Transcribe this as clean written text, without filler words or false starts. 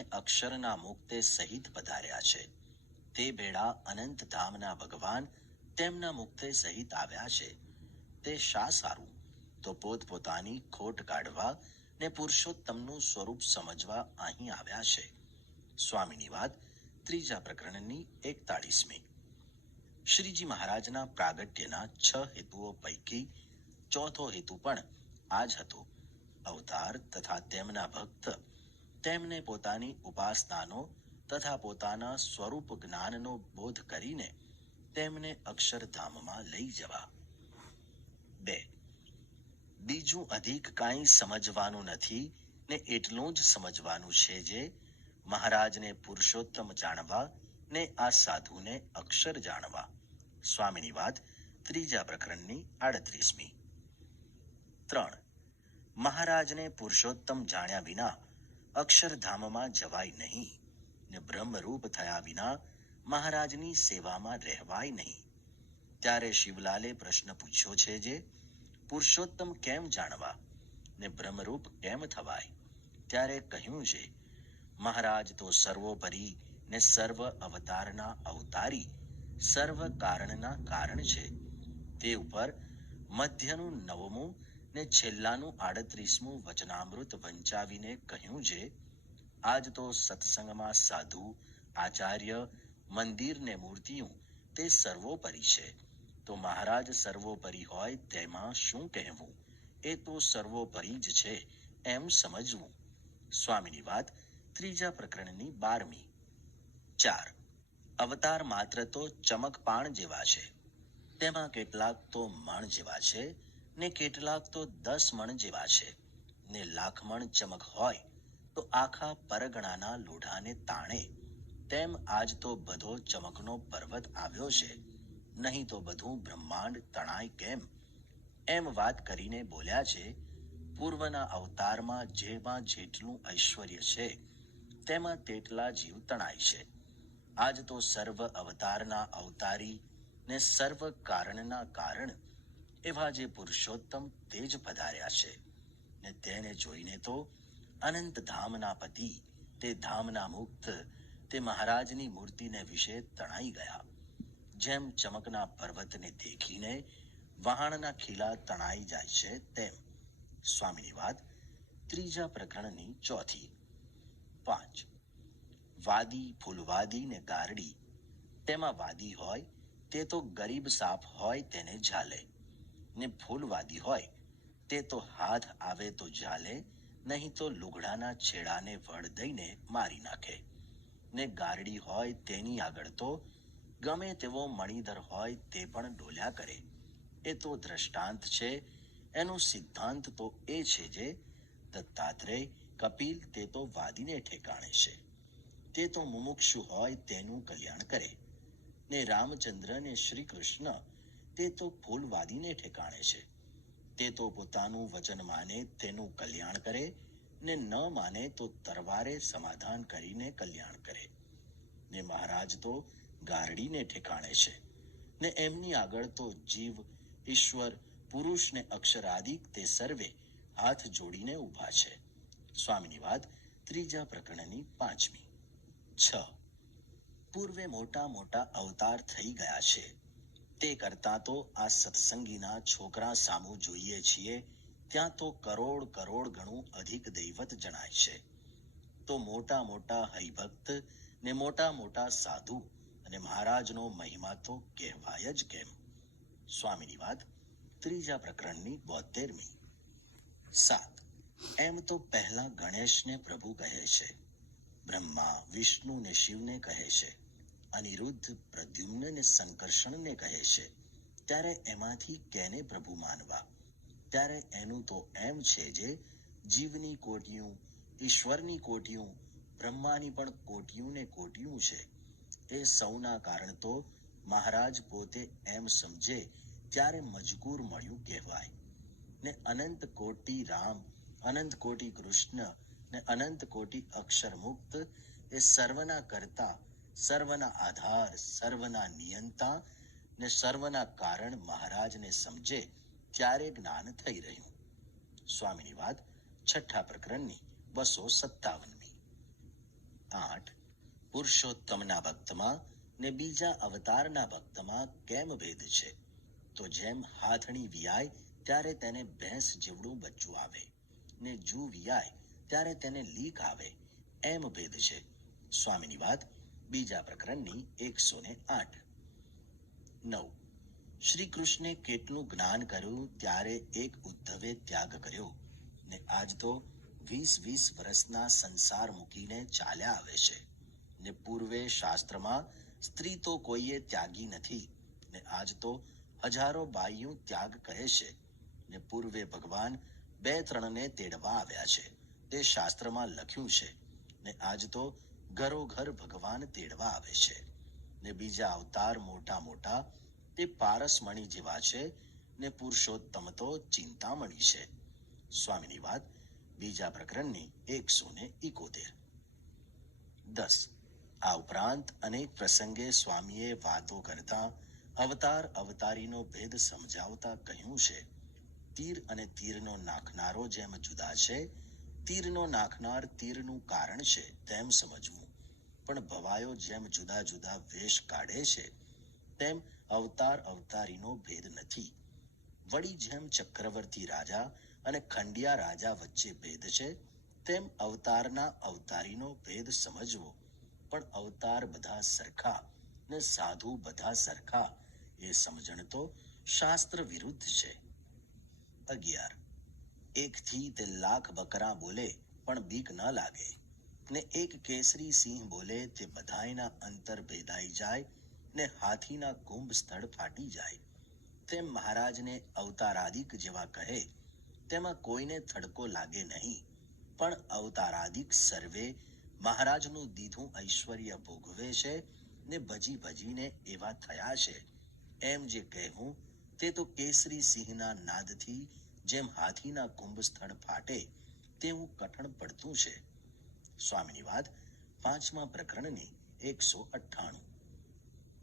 ને અક્ષરના મુક્તે સહિત પધાર્યા છે. તે બેડા અનંત ધામના ભગવાન તેમના મુક્તે સહિત આવ્યા છે. તે શા સારું? તો પોતપોતાની ખોટ કાઢવા ને પુરુષોત્તમનું સ્વરૂપ સમજવા અહીં આવ્યા છે. સ્વામીની વાત ત્રીજા પ્રકરણની 41મી. શ્રીજી મહારાજના પ્રાગટ્યના 6 હેતુઓ પૈકી ચોથો હેતુ પણ આ જ હતો. અવતાર તથા તેમના ભક્ત તેમને પોતાની ઉપાસનાનો તથા પોતાના સ્વરૂપ જ્ઞાનનો બોધ કરીને તેમને અક્ષરધામમાં લઈ જવા. 2. બીજું અધિક કાંઈ સમજવાનું નથી ને એટલું જ સમજવાનું છે જે મહારાજને પુરુષોત્તમ જાણવા ને આ સાધુને અક્ષર જાણવા. સ્વામીની વાત ત્રીજા પ્રકરણની 38મી. 3. મહારાજને પુરુષોત્તમ જાણ્યા વિના અક્ષરધામમાં જવાય નહીં ને બ્રહ્મરૂપ થયા વિના મહારાજની સેવામાં રહેવાય નહીં. ત્યારે શિવલાલે પ્રશ્ન પૂછ્યો છે જે પુરુષોત્તમ કેમ જાણવા ને બ્રહ્મરૂપ કેમ થવાય? ત્યારે કહ્યું છે, મહારાજ તો સર્વોપરી ને સર્વ અવતારના અવતારી, સર્વ કારણના કારણ છે. તે ઉપર મધ્યનું 9મું ને છેલ્લાનું 38મું વચનામૃત વંચાવીને કહ્યું છે, આજ તો સત્સંગમાં સાધુ, આચાર્ય, મંદિર ને મૂર્તિઓ તે સર્વોપરી છે. તો મહારાજ સર્વોપરી હોય તેમાં શું કહેવું? એ તો સર્વોપરી જ છે એમ સમજવું. સ્વામીની વાત ત્રીજા પ્રકરણની 12મી. 4. અવતાર માત્ર તો ચમકપાણ જેવા છે. તેમાં કેટલાક તો મણ જેવા છે ને કેટલાક તો 10 મણ જેવા છે ને લાખ મણ ચમક હોય તો આખા પરગણાના લોઢાને તાણે. તેમ આજ તો બધો ચમકનો પર્વત આવ્યો છે, નહીં તો બધું બ્રહ્માંડ તણાય કેમ? એમ વાત કરીને બોલ્યા છે, પૂર્વના અવતારમાં જેમાં જેટલું ઐશ્વર્ય છે તેમાં તેટલા જીવ તણાય છે. આજ તો સર્વ અવતારના અવતારી ને સર્વ કારણના કારણ એવા જે પુરુષોત્તમ તે જ પધાર્યા છે ને તેને જોઈને તો અનંત ધામના પતિ, તે ધામના મુક્ત, તે મહારાજની મૂર્તિને વિશે તણાઈ ગયા. જેમ ચમકના પર્વતને દેખીને વહાણના ખીલા તણાઈ જાય છે તેમ. સ્વામીની વાત ત્રીજા પ્રકરણની 4થી. 5. વાદી, ફૂલવાદી ને ગારડી. તેમાં વાદી હોય તે તો ગરીબ સાપ હોય તેને ઝાલે, ને ફૂલવાદી હોય તે તો હાથ આવે તો ઝાલે, નહીં તો લુગડાના છેડાને વળ દઈને મારી નાખે. ને ગારડી હોય તેની આગળ તો ગમે તેવો મણિધર હોય તે પણ ડોલ્યા કરે. એ તો દ્રષ્ટાંત છે. એનું સિદ્ધાંત તો એ છે જે દત્તાત્રેય, કપિલ તે તો વાદીને ઠેકાણે છે. તે તો મુમુક્ષુ હોય તેનું કલ્યાણ કરે. ને રામચંદ્ર ને શ્રી કૃષ્ણ તે તો ફૂલવાદીને ઠેકાણે છે. તે તો પોતાનું વચન માને તેનું કલ્યાણ કરે ને ન માને તો તરવારે સમાધાન કરીને કલ્યાણ કરે. ને મહારાજ તો ગારડીને ઠેકાણે છે ને એમની આગળ તો જીવ, ઈશ્વર, પુરુષ ને અક્ષરાદિક તે સર્વે હાથ જોડીને ઊભા છે. સ્વામીની વાત ત્રીજા પ્રકરણની 5મી. 6. પૂર્વે મોટા મોટા અવતાર થઈ ગયા છે. તે કરતા તો આ સત્સંગીના છોકરા સામું જોઈએ છીએ ત્યાં તો કરોડ કરોડ ગણું અધિક દૈવત જણાય છે. તો મોટા મોટા હરિભક્ત ને મોટા મોટા સાધુ અને મહારાજનો મહિમા તો કહેવાય જ કેમ. સ્વામીની વાત ત્રીજા પ્રકરણની 72મી. 7. એમ તો પહેલા ગણેશને પ્રભુ કહે છે, બ્રહ્મા, વિષ્ણુ ને શિવને કહે છે, અનિરુદ્ધ, પ્રદ્યુમ્ન ને સંકર્ષણને કહે છે. ત્યારે એમાંથી કેને પ્રભુ માનવા? ત્યારે એનું તો એમ છે જે જીવની કોટિયું, ઈશ્વરની કોટિયું, બ્રહ્માની પણ કોટિયું ને કોટિયું છે. એ સૌના કારણ તો મહારાજ પોતે એમ સમજે ત્યારે મજકૂર મળ્યું કહેવાય. ને અનંત કોટી રામ, અનંત કોટી કૃષ્ણ ને અનંત કોટી અક્ષર મુક્ત એ સર્વના કરતા, સર્વના આધાર, સર્વના નિયંતા ને સર્વના કારણ મહારાજને સમજે ત્યારે જ્ઞાન થઈ રહ્યું. સ્વામીની વાત છઠ્ઠા પ્રકરણની 257મી. 8 પુરુષોત્તમના ભક્તમાં ને બીજા અવતારના ભક્તમાં કેમ ભેદ છે? તો જેમ હાથણી વિયાય ત્યારે તેને ભેંસ જેવડું બચ્ચું આવે ને જૂ વિયાય ત્યારે તેને લીક આવે, એમ ભેદ છે. સ્વામીની વાત, બીજા પ્રકરણની 108. 9 શ્રી કૃષ્ણે કેટલું જ્ઞાન કર્યું ત્યારે એક ઉદ્ધવે ત્યાગ કર્યો ને આજ તો 20-20 વર્ષના સંસાર મૂકીને ચાલ્યા આવે છે ને પૂર્વે શાસ્ત્રમાં સ્ત્રી તો કોઈએ ત્યાગી નથી ને આજ તો હજારો બાઈઓ ત્યાગ કરે છે ને પૂર્વે ભગવાન 2-3 ને તેડવા આવ્યા છે, તે શાસ્ત્રમાં લખ્યું છે ને આજ તો ઘરોઘર ભગવાન તેડવા આવે છે ને બીજા અવતાર મોટા મોટા તે પારસમણી જેવા છે ને પુરુષોત્તમ તો ચિંતામણી છે. સ્વામીની વાત, બીજા પ્રકરણની 171. 10 આ ઉપરાંત અનેક પ્રસંગે સ્વામીએ વાતો કરતા અવતાર અવતારીનો ભેદ સમજાવતા કહ્યું છે. તીર અને તીરનો નાખનારો જેમ જુદા છે, તીરનો નાખનાર તીરનું કારણ છે તેમ સમજવું, પણ ભવાયો જેમ જુદા જુદા વેશ કાઢે છે તેમ અવતાર અવતારીનો ભેદ નથી. વળી જેમ ચક્રવર્તી રાજા અને ખંડિયા રાજા વચ્ચે ભેદ છે તેમ અવતારના અવતારીનો ભેદ સમજવો, પણ અવતાર બધા સરખા ને સાધુ બધા સરખા એ સમજણ તો શાસ્ત્ર વિરુદ્ધ છે. 11 એકથી તે લાખ બકરા બોલે પણ બીક ન લાગે ને એક કેસરી સિંહ બોલે તે બધાયના અંતર ભેદાઈ જાય ને હાથીના કુંભ સ્થળ ફાટી જાય, તેમ મહારાજને અવતારાદિક જેવા કહે તેમાં કોઈને થડકો લાગે નહીં, પણ અવતારાદિક સર્વે મહારાજનું દીધું ઐશ્વર્ય ભોગવે છે ને ભજી ભજીને એવા થયા છે, એમ જે કહેવું તે તો કેસરી સિંહના નાદથી જેમ હાથીના કુંભ સ્થળ ફાટે તેવું કઠણ પડતું છે. સ્વામીની વાત, 5મા પ્રકરણની 198.